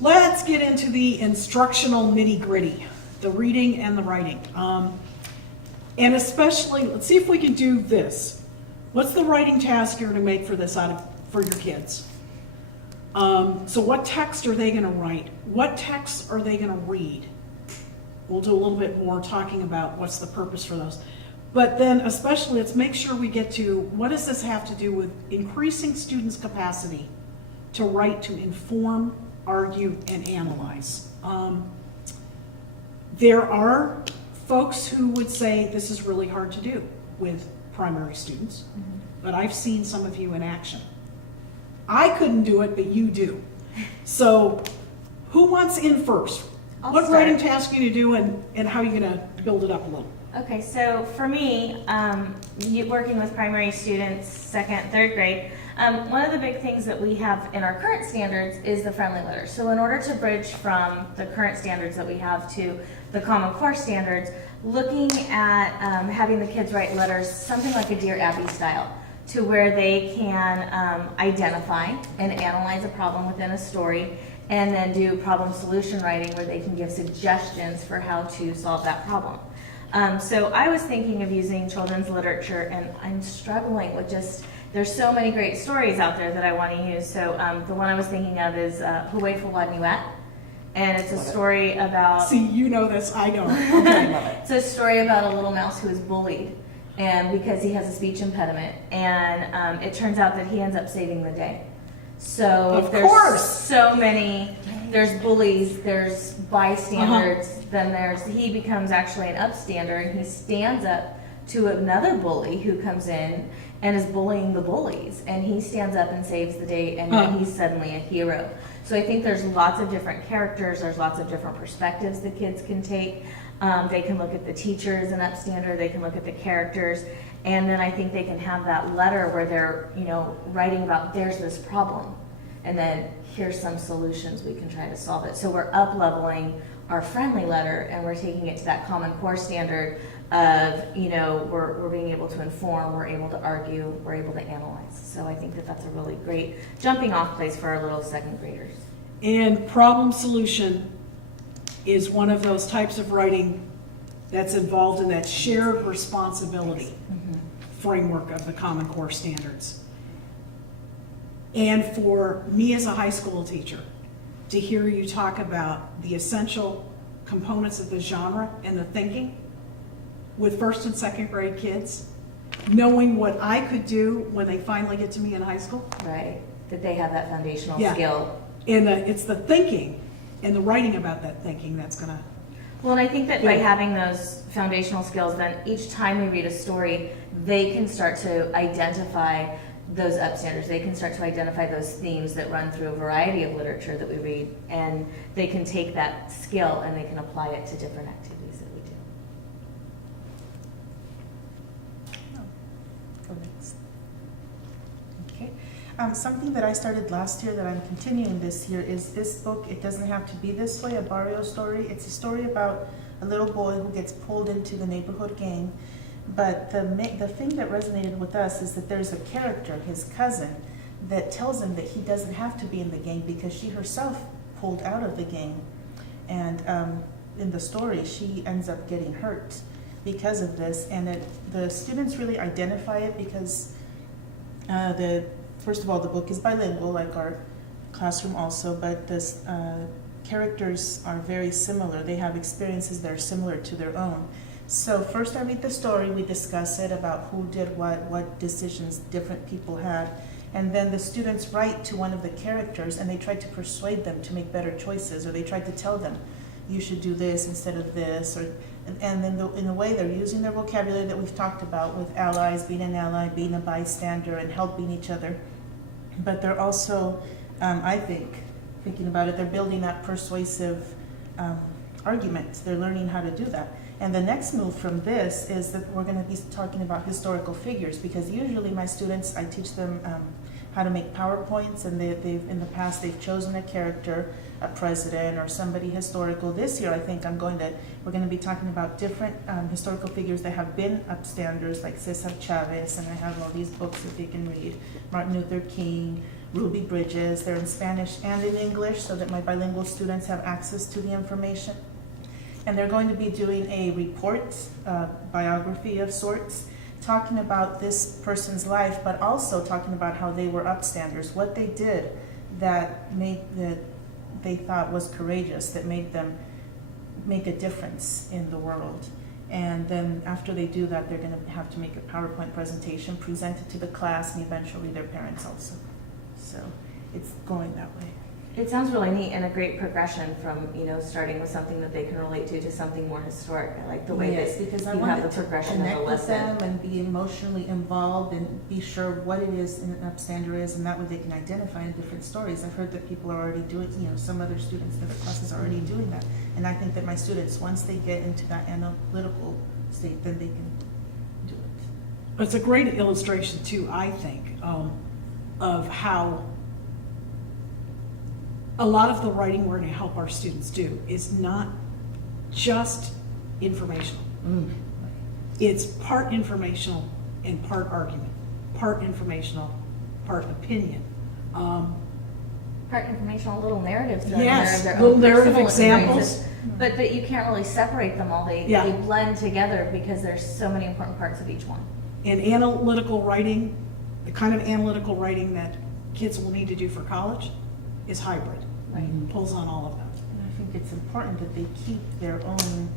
Let's get into the instructional nitty-gritty, the reading and the writing. And especially, let's see if we can do this. What's the writing task you're going to make for this for your kids? So what text are they going to write? What texts are they going to read? We'll do a little bit more talking about what's the purpose for those. But then especially, let's make sure we get to what does this have to do with increasing students' capacity to write, to inform, argue, and analyze. There are folks who would say this is really hard to do with primary students, but I've seen some of you in action. I couldn't do it, but you do. So who wants in first? What writing task are you going to do, and how are you going to build it up a little? Okay, so for me, working with primary students, 2nd, 3rd grade, one of the big things that we have in our current standards is the friendly letter. So in order to bridge from the current standards that we have to the Common Core standards, looking at having the kids write letters, something like a Dear Abby style, to where they can identify and analyze a problem within a story, and then do problem solution writing where they can give suggestions for how to solve that problem. So I was thinking of using children's literature, and I'm struggling with there's so many great stories out there that I want to use. So the one I was thinking of is Huwei Fawad Nuet, and it's a story about... See, you know this, I don't. Okay. It's a story about a little mouse who is bullied, and because he has a speech impediment, and it turns out that he ends up saving the day. So Of there's course. so many, there's bullies, there's bystanders, then he becomes actually an upstander, and he stands up to another bully who comes in and is bullying the bullies, and he stands up and saves the day, and then he's suddenly a hero. So I think there's lots of different characters, there's lots of different perspectives the kids can take. They can look at the teacher as an upstander, they can look at the characters, and then I think they can have that letter where they're, writing about there's this problem, and then here's some solutions we can try to solve it. So we're up-leveling our friendly letter, and we're taking it to that Common Core standard of, we're being able to inform, we're able to argue, we're able to analyze. So I think that that's a really great jumping off place for our little 2nd graders. And problem solution is one of those types of writing that's involved in that shared responsibility framework of the Common Core standards. And for me as a high school teacher, to hear you talk about the essential components of the genre and the thinking with 1st and 2nd grade kids, knowing what I could do when they finally get to me in high school. Right, that they have that foundational skill. And it's the thinking and the writing about that thinking that's going to... Well, and I think that by having those foundational skills, then each time we read a story, they can start to identify those upstanders. They can start to identify those themes that run through a variety of literature that we read, and they can take that skill and they can apply it to different activities that we do. Go next. Okay. Something that I started last year that I'm continuing this year is this book, It Doesn't Have to Be This Way, a Barrio story. It's a story about a little boy who gets pulled into the neighborhood gang. But the thing that resonated with us is that there's a character, his cousin, that tells him that he doesn't have to be in the gang because she herself pulled out of the gang. And in the story, she ends up getting hurt because of this. And the students really identify it because first of all, the book is bilingual, like our classroom also, but the characters are very similar. They have experiences that are similar to their own. So first I read the story, we discuss it about who did what decisions different people had, and then the students write to one of the characters and they try to persuade them to make better choices, or they try to tell them, you should do this instead of this, and then in a way they're using their vocabulary that we've talked about with allies, being an ally, being a bystander, and helping each other. But they're also, I think, thinking about it, they're building that persuasive argument. They're learning how to do that. And the next move from this is that we're going to be talking about historical figures, because usually my students, I teach them how to make PowerPoints, and in the past they've chosen a character, a president or somebody historical. This year I think we're going to be talking about different historical figures that have been upstanders, like Cesar Chavez, and I have all these books that they can read, Martin Luther King, Ruby Bridges. They're in Spanish and in English so that my bilingual students have access to the information. And they're going to be doing a report, biography of sorts, talking about this person's life, but also talking about how they were upstanders, what they did that they thought was courageous, that made them make a difference in the world. And then after they do that, they're going to have to make a PowerPoint presentation, present it to the class, and eventually their parents also. So it's going that way. It sounds really neat and a great progression from, starting with something that they can relate to something more historic. I like the way Yes, that because I you have wanted the to progression of the connect with lesson. them and be emotionally involved and be sure what it is an upstander is, and that way they can identify in different stories. I've heard that people are already doing, some other students in other classes are already doing that. And I think that my students, once they get into that analytical state, then they can do it. It's a great illustration too, I think, of how a lot of the writing we're going to help our students do is not just informational. It's part informational and part argument, part informational, part opinion. Part informational, little narratives. That Yes, are their little own narrative personal examples. experiences. But you can't really separate them all. They blend together because there's so many important parts of each one. And analytical writing, the kind of analytical writing that kids will need to do for college is hybrid. Right. Pulls on all of them. And I think it's important that they keep their own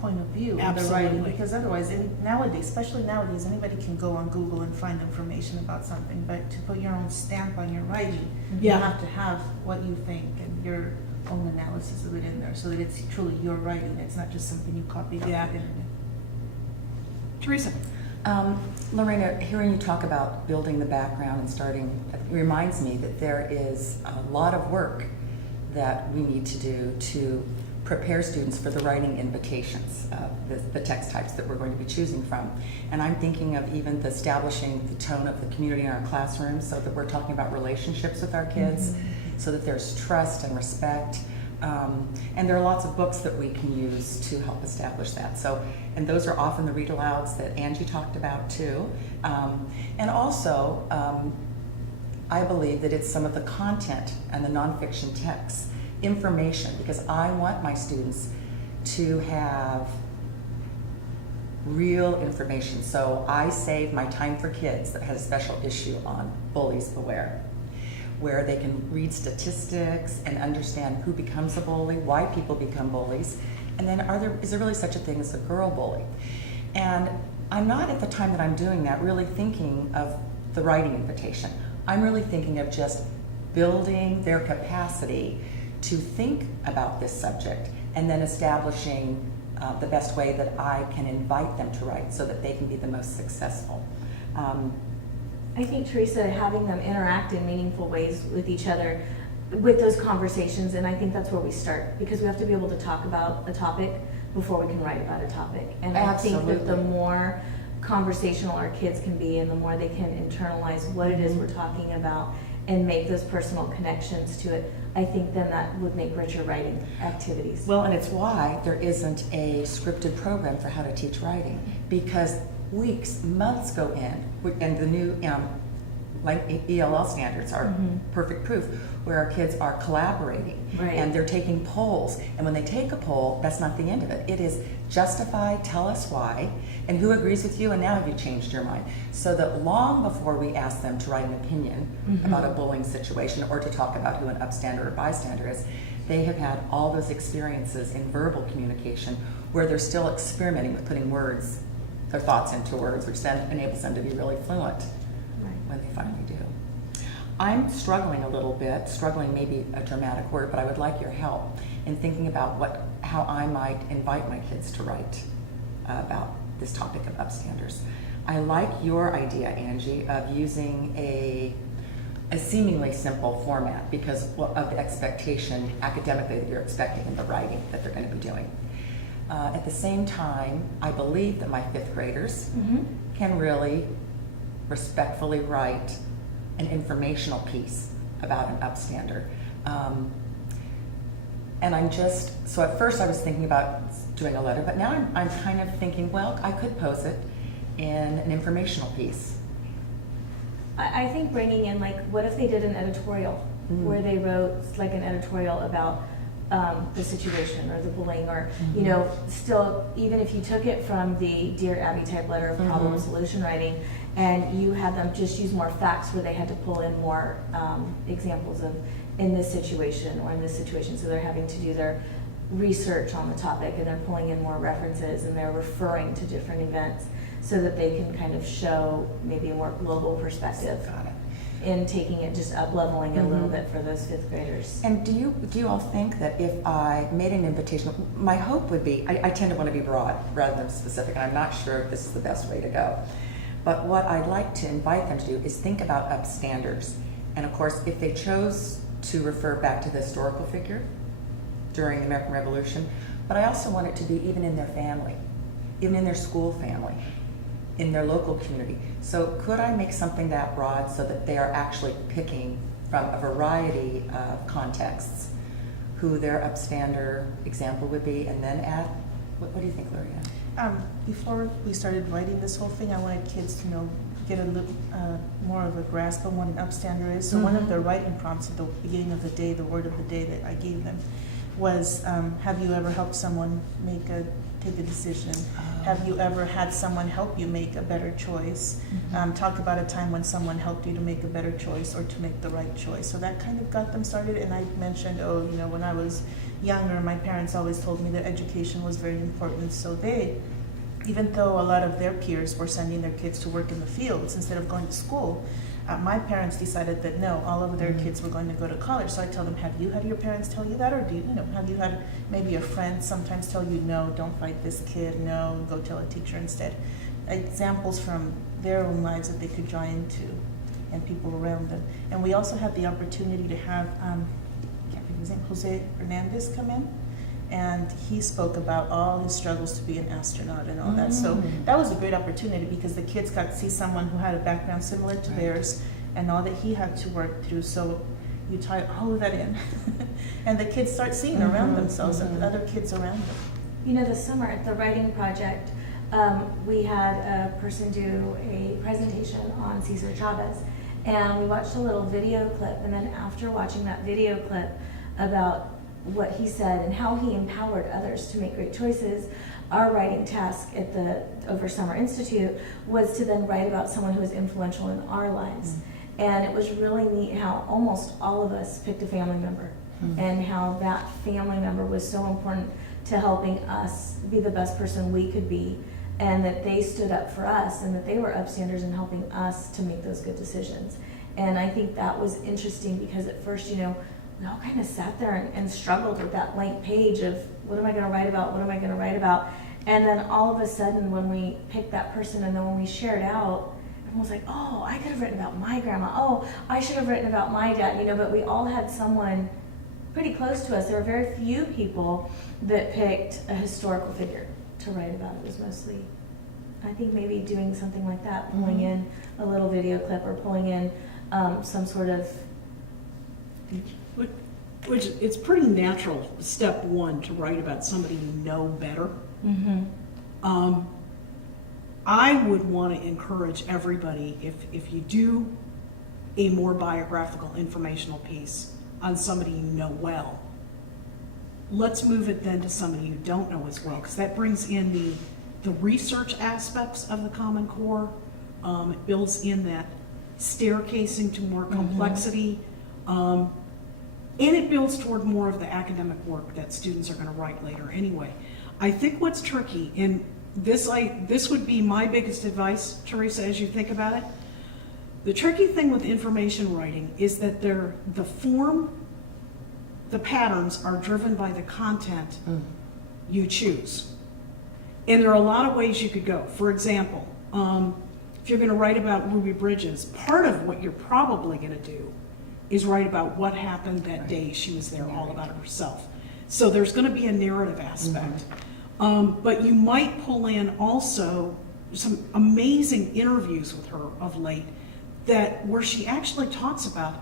point of view in the Absolutely. writing, because otherwise, nowadays, especially nowadays, anybody can go on Google and find information about something, but to put your own stamp on your writing, you Yeah. have to have what you think and your own analysis of it in there, so that it's truly your writing, it's not just something you copied off the Yeah. internet. Teresa? Lorena, hearing you talk about building the background and starting, it reminds me that there is a lot of work that we need to do to prepare students for the writing invitations, the text types that we're going to be choosing from. And I'm thinking of even establishing the tone of the community in our classrooms so that we're talking about relationships with our kids, so that there's trust and respect. And there are lots of books that we can use to help establish that. So, and those are often the read alouds that Angie talked about too. And also, I believe that it's some of the content and the nonfiction texts, information, because I want my students to have real information. So I save my Time for Kids that has a special issue on Bullies Beware, where they can read statistics and understand who becomes a bully, why people become bullies, and then is there really such a thing as a girl bully? And I'm not, at the time that I'm doing that, really thinking of the writing invitation. I'm really thinking of just building their capacity to think about this subject and then establishing the best way that I can invite them to write so that they can be the most successful. I think, Teresa, having them interact in meaningful ways with each other, with those conversations, and I think that's where we start, because we have to be able to talk about a topic before we can write about a topic. And I think that the Absolutely. more conversational our kids can be and the more they can internalize what it is we're talking about and make those personal connections to it, I think then that would make richer writing activities. Well, and it's why there isn't a scripted program for how to teach writing, because weeks, months go in, and the new like ELL standards are perfect proof, where our kids are collaborating Right. and they're taking polls. And when they take a poll, that's not the end of it. It is justify, tell us why, and who agrees with you, and now have you changed your mind? So that long before we ask them to write an opinion about a bullying situation or to talk about who an upstander or bystander is, they have had all those experiences in verbal communication where they're still experimenting with putting words, their thoughts into words, which then enables them to be really fluent when they finally do. I'm struggling a little bit, struggling may be a dramatic word, but I would like your help in thinking about how I might invite my kids to write about this topic of upstanders. I like your idea, Angie, of using a seemingly simple format because of the expectation academically that you're expecting in the writing that they're going to be doing. At the same time, I believe that my fifth graders can really respectfully write an informational piece about an upstander. And so at first I was thinking about doing a letter, but now I'm kind of thinking, well, I could pose it in an informational piece. I think bringing in, like, what if they did an editorial where they wrote like an editorial about the situation or the bullying, or you know, still, even if you took it from the Dear Abby type letter of problem solution writing, and you had them just use more facts where they had to pull in more examples of in this situation or in this situation, so they're having to do their research on the topic and they're pulling in more references and they're referring to different events so that they can kind of show maybe a more global perspective. Got it. In taking it, just up leveling a little bit for those fifth graders. And do you all think that if I made an invitation, my hope would be, I tend to want to be broad rather than specific, and I'm not sure if this is the best way to go. But what I'd like to invite them to do is think about upstanders. And of course, if they chose to refer back to the historical figure during the American Revolution, but I also want it to be even in their family, even in their school family, in their local community. So could I make something that broad so that they are actually picking from a variety of contexts who their upstander example would be, and then add, what do you think, Gloria? Before we started writing this whole thing, I wanted kids to know, get a little more of a grasp on what an upstander is. So one of the writing prompts at the beginning of the day, the word of the day that I gave them was, have you ever helped someone take a decision? Have you ever had someone help you make a better choice? Talk about a time when someone helped you to make a better choice or to make the right choice. So that kind of got them started. And I mentioned, when I was younger, my parents always told me that education was very important. So they, even though a lot of their peers were sending their kids to work in the fields instead of going to school, my parents decided that no, all of their kids were going to go to college. So I tell them, have you had your parents tell you that? Or have you had maybe a friend sometimes tell you, no, don't fight this kid, no, go tell a teacher instead? Examples from their own lives that they could draw into and people around them. And we also had the opportunity to have, I can't think of his name, Jose Hernandez come in. And he spoke about all his struggles to be an astronaut and all that. So that was a great opportunity because the kids got to see someone who had a background similar to theirs and all that he had to work through. So you tie all of that in. And the kids start seeing around themselves and the other kids around them. You know, this summer at the writing project, we had a person do a presentation on Cesar Chavez. And we watched a little video clip. And then after watching that video clip about what he said and how he empowered others to make great choices, our writing task at the Over Summer Institute was to then write about someone who was influential in our lives. And it was really neat how almost all of us picked a family member and how that family member was so important to helping us be the best person we could be, and that they stood up for us and that they were upstanders in helping us to make those good decisions. And I think that was interesting because at first, we all kind of sat there and struggled with that blank page of what am I going to write about? What am I going to write about? And then all of a sudden, when we picked that person and then when we shared out, everyone was like, oh, I could have written about my grandma. Oh, I should have written about my dad. But we all had someone pretty close to us. There were very few people that picked a historical figure to write about. It was mostly, I think, maybe doing something like that, pulling in a little video clip or pulling in some sort of Which it's pretty natural, step one, to write about somebody you know better. I would want to encourage everybody, if you do a more biographical informational piece on somebody you know well, let's move it then to somebody you don't know as well, because that brings in the research aspects of the Common Core. It builds in that staircasing to more complexity. And it builds toward more of the academic work that students are going to write later anyway. I think what's tricky, and this would be my biggest advice, Teresa, as you think about it. The tricky thing with information writing is that the form, the patterns are driven by the content you choose. And there are a lot of ways you could go. For example, if you're going to write about Ruby Bridges, part of what you're probably going to do is write about what happened that day she was there, all about herself. So there's going to be a narrative aspect. But you might pull in also some amazing interviews with her of late where she actually talks about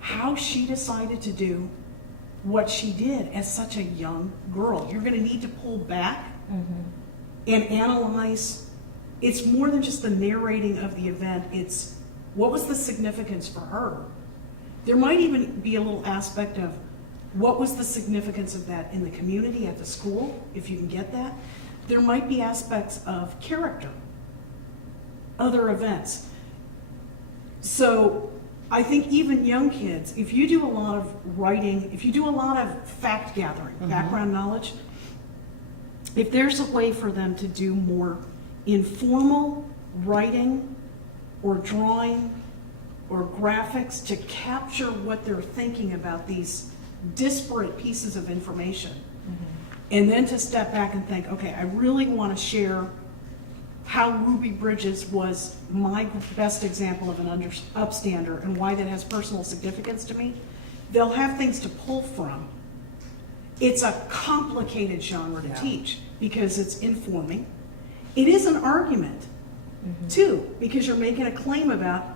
how she decided to do what she did as such a young girl. You're going to need to pull back and analyze. It's more than just the narrating of the event. It's what was the significance for her? There might even be a little aspect of what was the significance of that in the community, at the school, if you can get that. There might be aspects of character, other events. So I think even young kids, if you do a lot of writing, if you do a lot of fact gathering, background knowledge, if there's a way for them to do more informal writing or drawing or graphics to capture what they're thinking about these disparate pieces of information, and then to step back and think, okay, I really want to share how Ruby Bridges was my best example of an upstander and why that has personal significance to me, they'll have things to pull from. It's a complicated genre to teach because it's informing. It is an argument, too, because you're making a claim about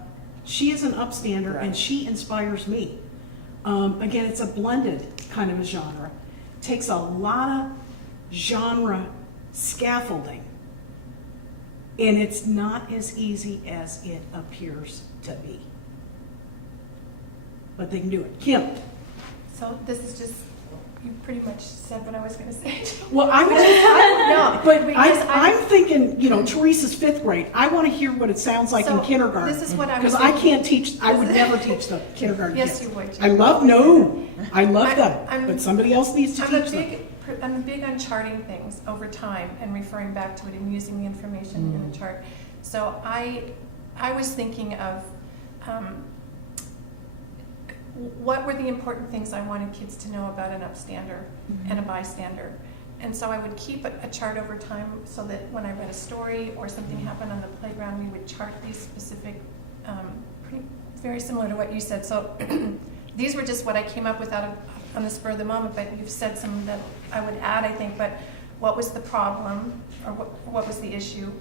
she is an upstander and she inspires me. Again, it's a blended kind of a genre. Takes a lot of genre scaffolding, and it's not as easy as it appears to be. But they can do it. Kim? So this is just, you pretty much said what I was going to say. Well, I was No, but because I'm thinking, you know, Teresa's 5th grade. I want to hear what it sounds like in So, kindergarten. this is what I was Because I thinking. can't teach, I would never teach the kindergarten Yes, kids. you would. I love them, I'm- but somebody else needs to I'm a teach them. big on charting things over time and referring back to it and using the information in the chart. So I was thinking of what were the important things I wanted kids to know about an upstander and a bystander. And so I would keep a chart over time so that when I read a story or something happened on the playground, we would chart these specific, very similar to what you said. So these were just what I came up with on the spur of the moment, but you've said some that I would add, I think. But what was the problem, or what was the issue?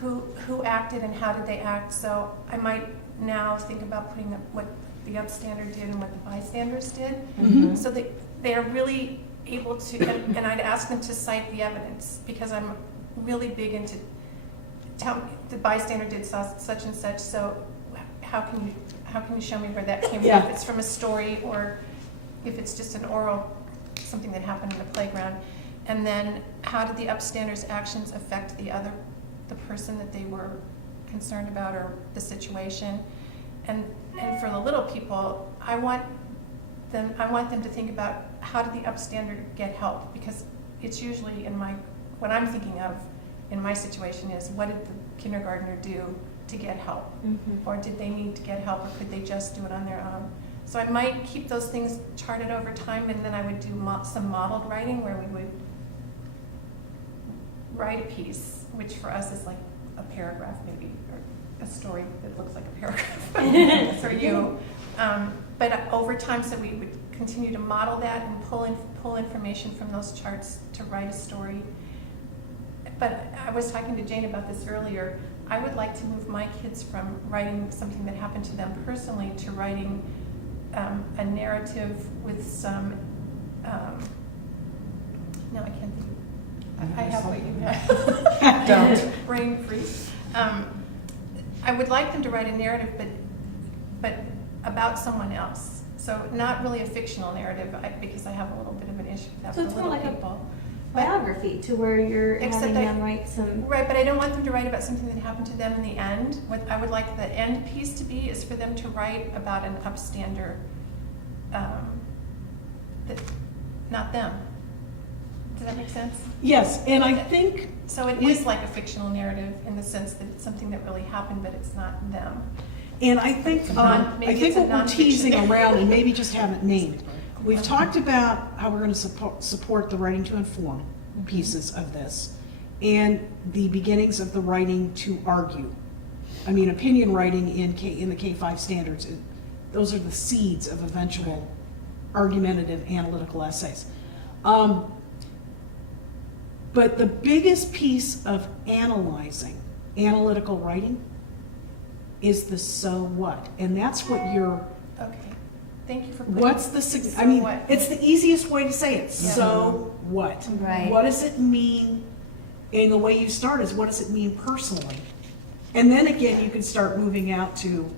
Who acted and how did they act? So I might now think about putting up what the upstander did and what the bystanders did, so that they are really able to. And I'd ask them to cite the evidence, because I'm really big into tell me the bystander did such and such. So how can you show me where that came Yeah. from? If it's from a story or if it's just an oral, something that happened in the playground. And then how did the upstander's actions affect the person that they were concerned about, or the situation? And for the little people, I want them to think about, how did the upstander get help? Because it's usually what I'm thinking of in my situation is, what did the kindergartner do to get help? Or did they need to get help, or could they just do it on their own? So I might keep those things charted over time, and then I would do some modeled writing where we would write a piece, which for us is like a paragraph maybe, or a story that looks like a paragraph for you. But over time, so we would continue to model that and pull information from those charts to write a story. But I was talking to Jane about this earlier. I would like to move my kids from writing something that happened to them personally to writing a narrative with some, no, I can't think. I have what you have. Don't. Brain freeze. I would like them to write a narrative, but about someone else. So not really a fictional narrative, because I have a little bit of an issue with that So for it's more little like a people. biography, to where you're Except having I- them write some. Right, but I don't want them to write about something that happened to them in the end. What I would like the end piece to be is for them to write about an upstander, not them. Does that make sense? Yes, and I think, So it is like a fictional narrative in the sense that it's something that really happened, but it's not them. and I think Maybe it's a what we're nonfiction. teasing around, and maybe just haven't named, we've talked about how we're going to support the writing to inform pieces of this, and the beginnings of the writing to argue. I mean, opinion writing in the K-5 standards, those are the seeds of eventual argumentative analytical essays. But the biggest piece of analytical writing, is the so what, and that's what you're. Okay, thank you for putting. What's the, so I mean, what? it's the easiest way to say it. Yeah. So what? Right. What does it mean? And the way you start is, what does it mean personally And then again, you can start moving out to,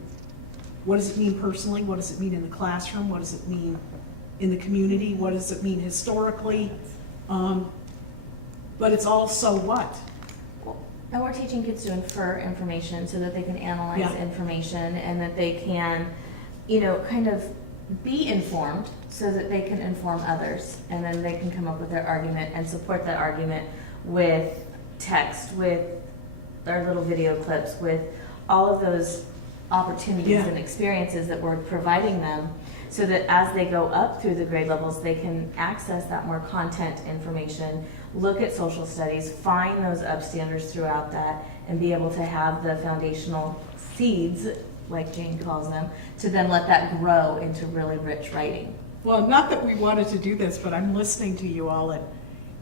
what does it mean personally? What does it mean in the classroom? What does it mean in the community? What does it mean historically? But it's all so what? And we're teaching kids to infer information so that they can analyze Yeah. information and that they can, you know, kind of be informed so that they can inform others. And then they can come up with their argument and support that argument with text, with our little video clips, with all of those opportunities Yeah. and experiences that we're providing them, so that as they go up through the grade levels, they can access that more content information, look at social studies, find those upstanders throughout that, and be able to have the foundational seeds, like Jane calls them, to then let that grow into really rich writing. Well, not that we wanted to do this, but I'm listening to you all, and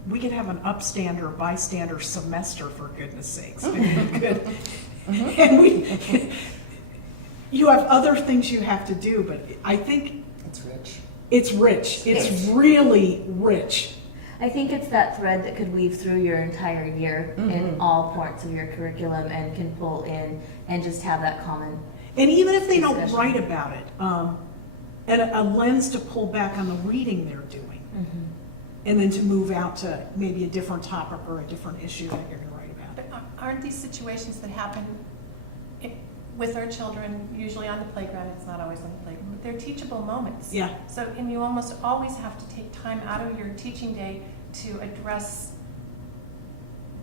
we could have an upstander, bystander semester, for goodness sakes. Good. And you have other things you have to do, but I think It's rich. it's rich. It's It's- really rich. I think it's that thread that could weave through your entire year in all parts of your curriculum and can pull in and just have that common. And even if they don't Discussion. write about it, and a lens to pull back on the reading they're doing, and then to move out to maybe a different topic or a different issue that you're going to write about. But aren't these situations that happen with our children, usually on the playground? It's not always on the playground, but they're teachable moments. Yeah. So, and you almost always have to take time out of your teaching day to address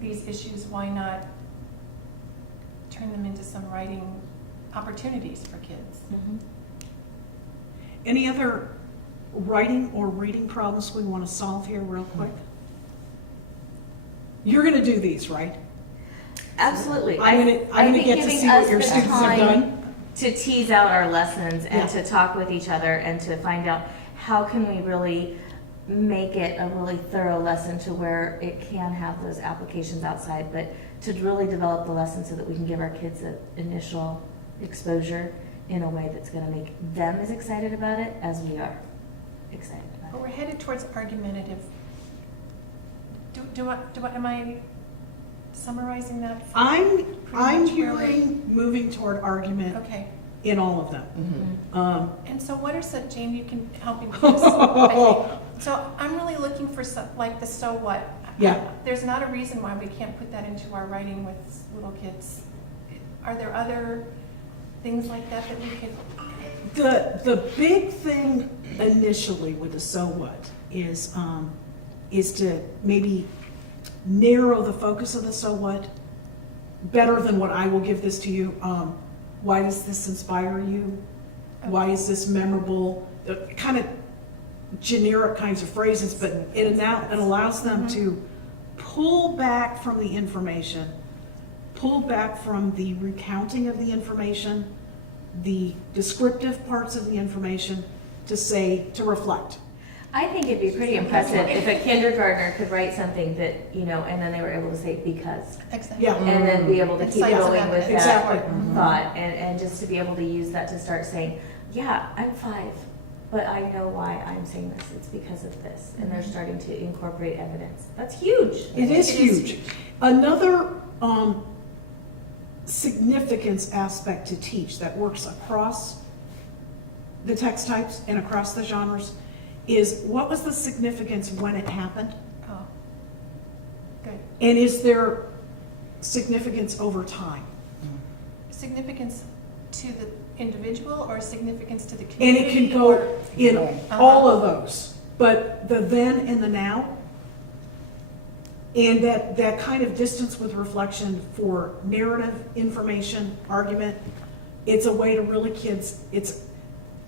these issues. Why not turn them into some writing opportunities for kids? Any other writing or reading problems we want to solve here real quick? You're going to do these, right? Absolutely. I'm gonna I think get to giving see what us your the students have time done. to tease out our lessons and Yeah. to talk with each other and to find out how can we really make it a really thorough lesson to where it can have those applications outside, but to really develop the lesson so that we can give our kids an initial exposure in a way that's going to make them as excited about it as we are excited But about we're headed towards argumentative. Am I summarizing that? I'm much where we- hearing moving toward argument Okay. in all of them. it. And so what are some, Jane, you can help me with this. I think. So I'm really looking for some, like the so what. Yeah. There's not a reason why we can't put that into our writing with little kids. Are there other things like that that we could? The big thing initially with the so what is to maybe narrow the focus of the so what better than what I will give this to you. Why does this inspire you? Why is this memorable? Kind of generic kinds of phrases, but it allows them to pull back from the information, pull back from the recounting of the information, the descriptive parts of the information, to reflect. I think it'd be pretty impressive if a kindergartner could write something that, you know, and then they were able to say because. Exactly. Yeah. And then be able to keep Insights going about with it. that Exactly. thought and just to be able to use that to start saying, yeah, I'm 5, but I know why I'm saying this. It's because of this. And they're starting to incorporate evidence. That's huge. It is It is huge. huge. Another significance aspect to teach that works across the text types and across the genres is what was the significance when it happened? Oh, good. And is there significance over time? Significance to the individual or significance to the And community? it can go in Uh-huh. all of those, but the then and the now, and that kind of distance with reflection for narrative, information, argument, it's a way to really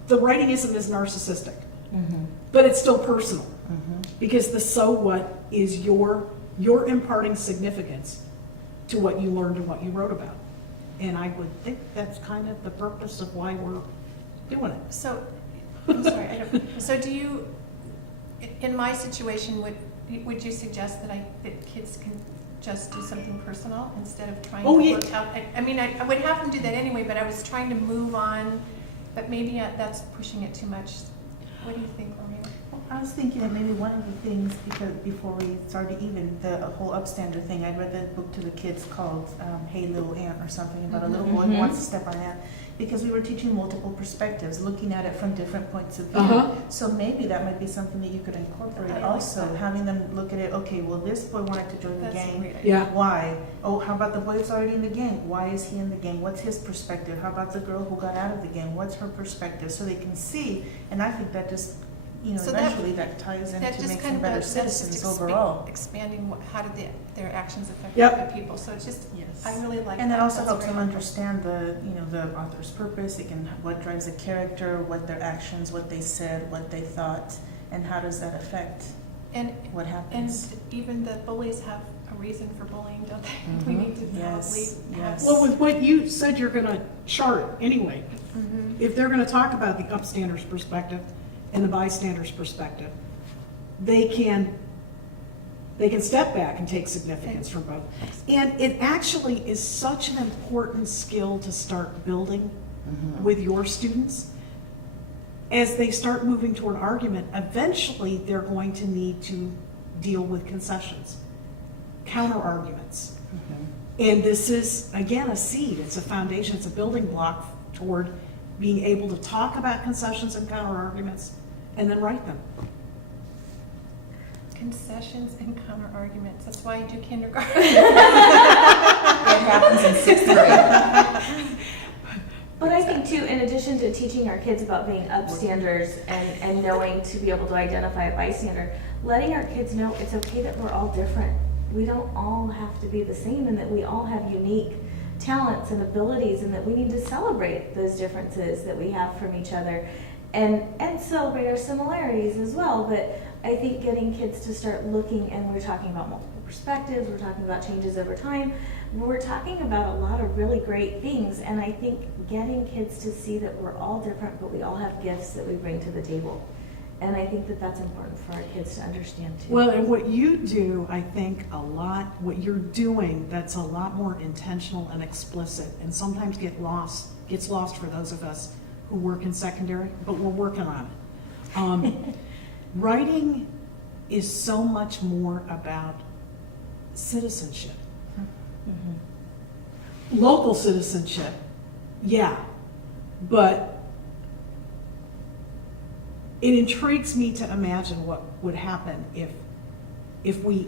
the writing isn't as narcissistic, but it's still personal. Because the so what is your imparting significance to what you learned and what you wrote about. And I would think that's kind of the purpose of why we're doing it. So, I'm sorry, so do you, in my situation, would you suggest that kids can just do something personal instead of trying Oh, to yeah. work out? I mean, I would have them do that anyway, but I was trying to move on, but maybe that's pushing it too much. What do you think, Lorraine? I was thinking that maybe one of the things, because before we started even the whole upstander thing, I read the book to the kids called Hey Little Ant or something about a little boy who wants to step on an ant, because we were teaching multiple perspectives, looking at it from different points of view. Uh-huh. So maybe that might be something that you could incorporate I like also, that. having them look at it, okay, well, this boy wanted to join the That's a gang. great idea. Yeah. Why? Oh, how about the boy who's already in the gang? Why is he in the gang? What's his perspective? How about the girl who got out of the gang? What's her perspective? So they can see, and I think that just, So that- eventually that ties That into just making kind of better does, that's just citizens overall. expanding how did their actions affect Yep. other people. So it's just, Yes. I really like that. And that also That's helps very them helpful. understand the author's purpose, what drives a character, what their actions, what they said, what they thought, and how does that affect And, what and happens. even the bullies have a reason for bullying, don't they? We need to Yes, probably have. yes. Well, with what you said you're gonna chart anyway, Mhm. if they're gonna talk about the upstander's perspective and the bystander's perspective, they can step back and take significance from both. And it actually is such an important skill to start building with your students. As they start moving toward argument, eventually they're going to need to deal with concessions, counter arguments. And this is, again, a seed, it's a foundation, it's a building block toward being able to talk about concessions and counter arguments and then write them. Concessions and counter arguments. That's why I do kindergarten. It happens in sixth grade. But I think too, in addition to teaching our kids about being upstanders and knowing to be able to identify a bystander, letting our kids know it's okay that we're all different. We don't all have to be the same, and that we all have unique talents and abilities, and that we need to celebrate those differences that we have from each other and celebrate our similarities as well. But I think getting kids to start looking, and we're talking about multiple perspectives, we're talking about changes over time, we're talking about a lot of really great things, and I think getting kids to see that we're all different, but we all have gifts that we bring to the table. And I think that that's important for our kids to understand too. Well, and what you do, I think, what you're doing that's a lot more intentional and explicit, and sometimes gets lost for those of us who work in secondary, but we're working on it. Writing is so much more about citizenship. Local citizenship, yeah, but it intrigues me to imagine what would happen if we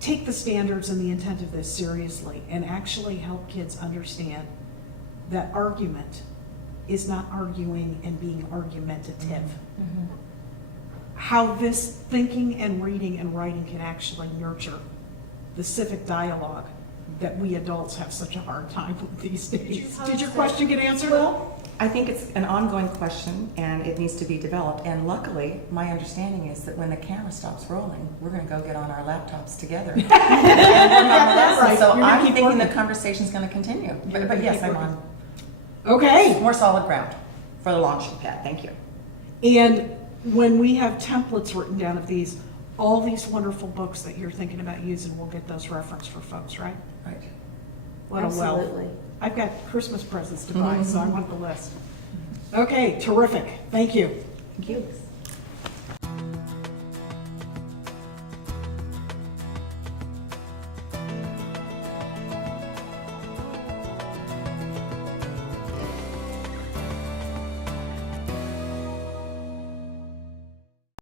take the standards and the intent of this seriously and actually help kids understand that argument is not arguing and being argumentative. How this thinking and reading and writing can actually nurture the civic dialogue that we adults have such a hard time with these days. Did your question get answered? Well, I think it's an ongoing question and it needs to be developed. And luckily, my understanding is that when the camera stops rolling, we're going to go get on our laptops together. and work on the lesson. Right. So You're gonna I'm keep thinking the working. conversation's going to continue. You're But gonna yes, keep I'm working. on Okay. more solid ground for the launching pad. Thank you. And when we have templates written down of these, all these wonderful books that you're thinking about using, we'll get those referenced for folks, right? Right. What a wealth. Absolutely. I've got Christmas presents to buy, so I want the list. Okay, terrific. Thank you. Thank you.